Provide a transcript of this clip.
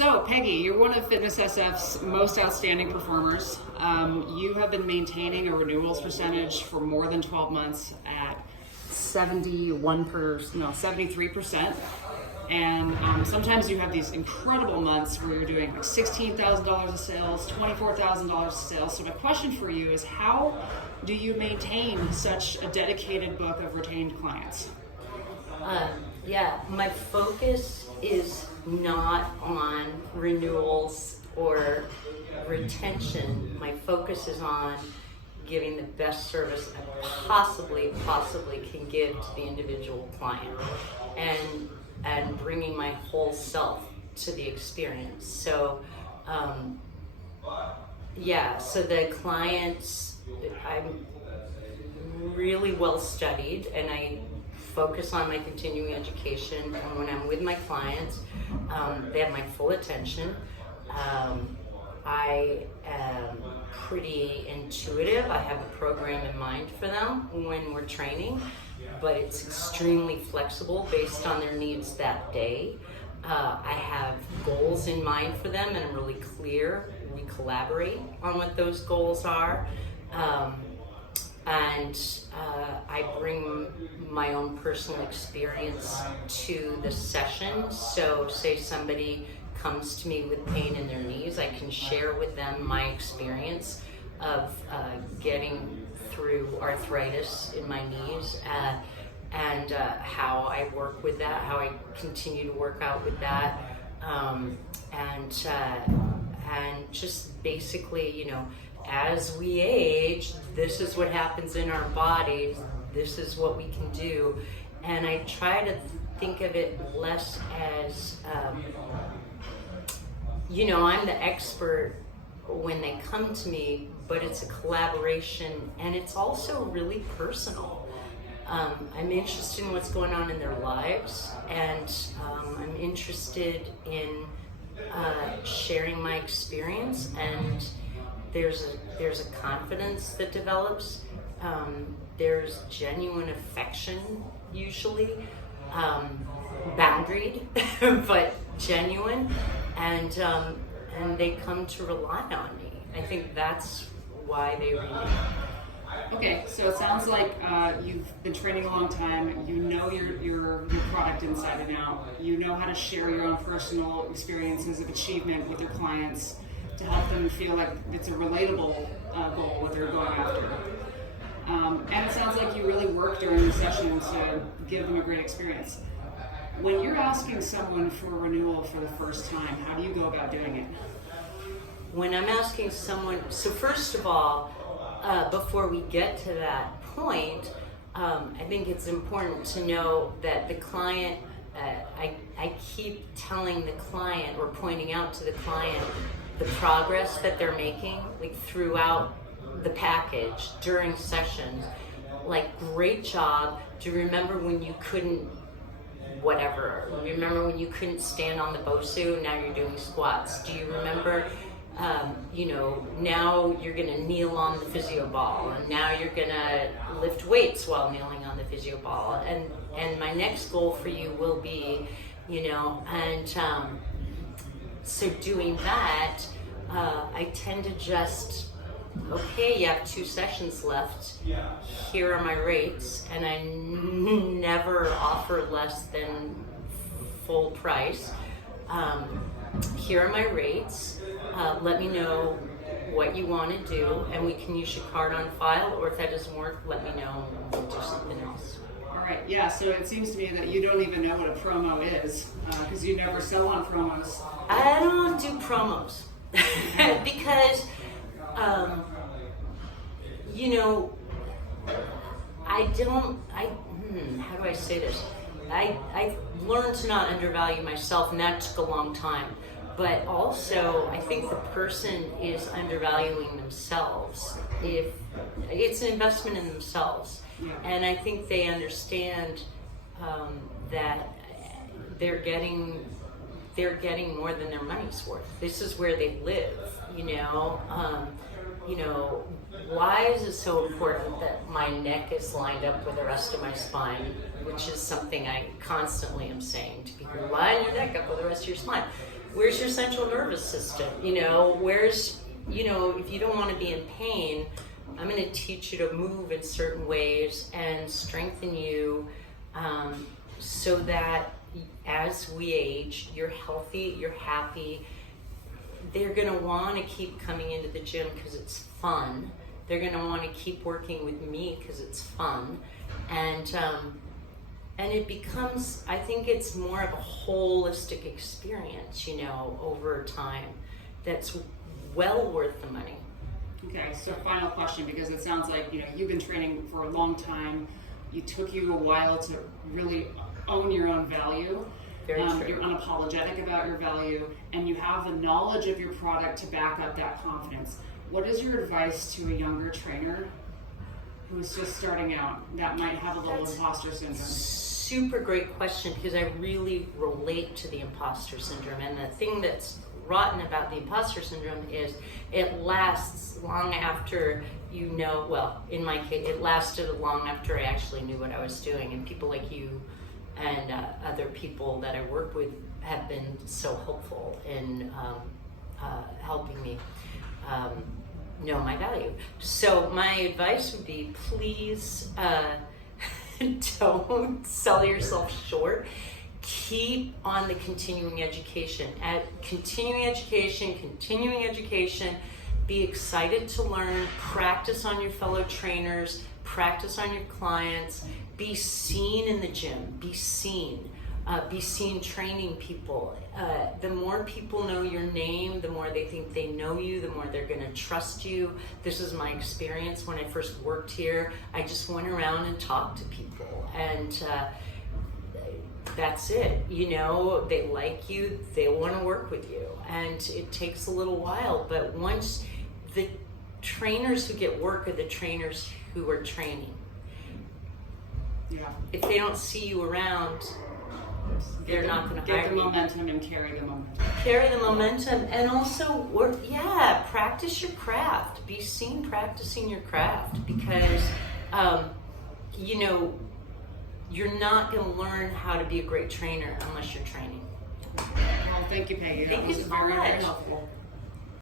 So, Peggy, you're one of Fitness SF's most outstanding performers. You have been maintaining a renewals percentage for more than 12 months at 73%. And sometimes you have these incredible months where you're doing like $16,000 of sales, $24,000 of sales. So my question for you is, how do you maintain such a dedicated book of retained clients? My focus is not on renewals or retention. My focus is on giving the best service I possibly can give to the individual client, and bringing my whole self to the experience. So, so the clients, I'm really well studied, and I focus on my continuing education. And when I'm with my clients, they have my full attention. I am pretty intuitive. I have a program in mind for them when we're training, but it's extremely flexible based on their needs that day. I have goals in mind for them, and I'm really clear. We collaborate on what those goals are. I bring my own personal experience to the session. So say somebody comes to me with pain in their knees, I can share with them my experience of getting through arthritis in my knees, and how I work with that, how I continue to work out with that, and just basically, as we age, this is what happens in our bodies, this is what we can do. And I try to think of it less as, I'm the expert when they come to me, but it's a collaboration, and it's also really personal. I'm interested in what's going on in their lives, and I'm interested in sharing my experience, and there's a confidence that develops. There's genuine affection, usually, boundaried, but genuine, and they come to rely on me. I think that's why they read me. Okay, so it sounds like you've been training a long time. You know your product inside and out. You know how to share your own personal experiences of achievement with your clients to help them feel like it's a relatable goal what they're going after. And it sounds like you really work during the session to give them a great experience. When you're asking someone for a renewal for the first time, how do you go about doing it? When I'm asking someone, so first of all, before we get to that point, I think it's important to know that the client, I keep telling the client or pointing out to the client the progress that they're making, like throughout the package, during sessions. Like, great job. Do you remember when you couldn't, whatever, remember when you couldn't stand on the BOSU, now you're doing squats? Do you remember, now you're gonna kneel on the physio ball, and now you're gonna lift weights while kneeling on the physio ball, and my next goal for you will be, so doing that, I tend to just, okay, you have 2 sessions left, here are my rates, and I never offer less than full price. Here are my rates, let me know what you want to do, and we can use your card on file, or if that doesn't work, let me know, and we'll do something else. All right, yeah, so it seems to me that you don't even know what a promo is, because you never sell on promos. I don't do promos, because, how do I say this? I learned to not undervalue myself, and that took a long time. But also, I think the person is undervaluing themselves. If it's an investment in themselves, and I think they understand that they're getting more than their money's worth. This is where they live, why is it so important that my neck is lined up with the rest of my spine, which is something I constantly am saying to people, line your neck up with the rest of your spine. where's your central nervous system? You know, where's, you know, if you don't want to be in pain, I'm going to teach you to move in certain ways and strengthen you so that as we age, you're healthy, you're happy. They're going to want to keep coming into the gym because it's fun. They're going to want to keep working with me because it's fun. And it becomes, I think it's more of a holistic experience, you know, over time that's well worth the money. Okay, so final question, because it sounds like, you know, you've been training for a long time. It took you a while to really own your own value. Very true. You're unapologetic about your value, and you have the knowledge of your product to back up that confidence. What is your advice to a younger trainer who's just starting out that might have a little imposter syndrome? Super great question, because I really relate to the imposter syndrome. And the thing that's rotten about the imposter syndrome is it lasts long after you know, well, in my case, it lasted long after I actually knew what I was doing. And people like you and other people that I work with have been so helpful in helping me know my value. So my advice would be, please don't sell yourself short. Keep on the continuing education. Continuing education. Be excited to learn. Practice on your fellow trainers. Practice on your clients. Be seen in the gym. Be seen. Be seen training people. The more people know your name, the more they think they know you, the more they're going to trust you. This is my experience when I first worked here. I just went around and talked to people, and that's it. You know, they like you, they want to work with you, and it takes a little while, but once the trainers who get work are the trainers who are training. Yeah. If they don't see you around, they're not going to hire Get the you. momentum and carry the momentum. Carry the momentum, and also work. Yeah, practice your craft. Be seen practicing your craft, because you know, you're not going to learn how to be a great trainer unless you're training. Well, thank you, Peggy. Thank you so very, very much. helpful.